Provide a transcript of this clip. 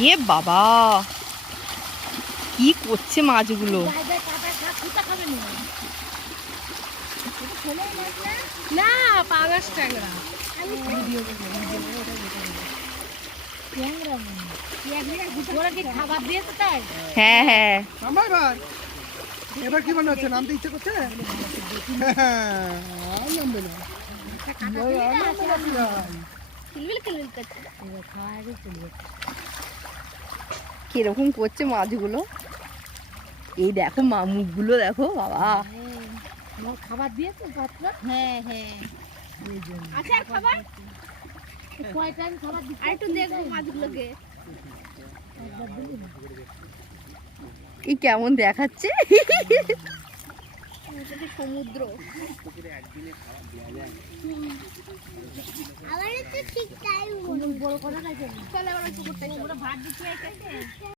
এ বাবা, কি করছে মাছগুলো! না পাঙাশ ট্যাংরা ওরা কি খাবার দিয়েছে তাই? হ্যাঁ হ্যাঁ, এবার কি মনে হচ্ছে, নামতে ইচ্ছে করছে? নামবে না। কিরকম করছে মাছগুলো! এই দেখো মুখগুলো দেখো বাবা। খাবার দিয়েছে পাত্র? হ্যাঁ হ্যাঁ, আচ্ছা আর খাবার কয় টাইম খাবার দিচ্ছে? আর একটু দেখবো মাছগুলোকে। এই কেমন দেখাচ্ছে! সমুদ্র আবার তো ঠিক টাইম বড় করে রাখেন। চলে আবার পুকুরটা ভাত দিচ্ছি।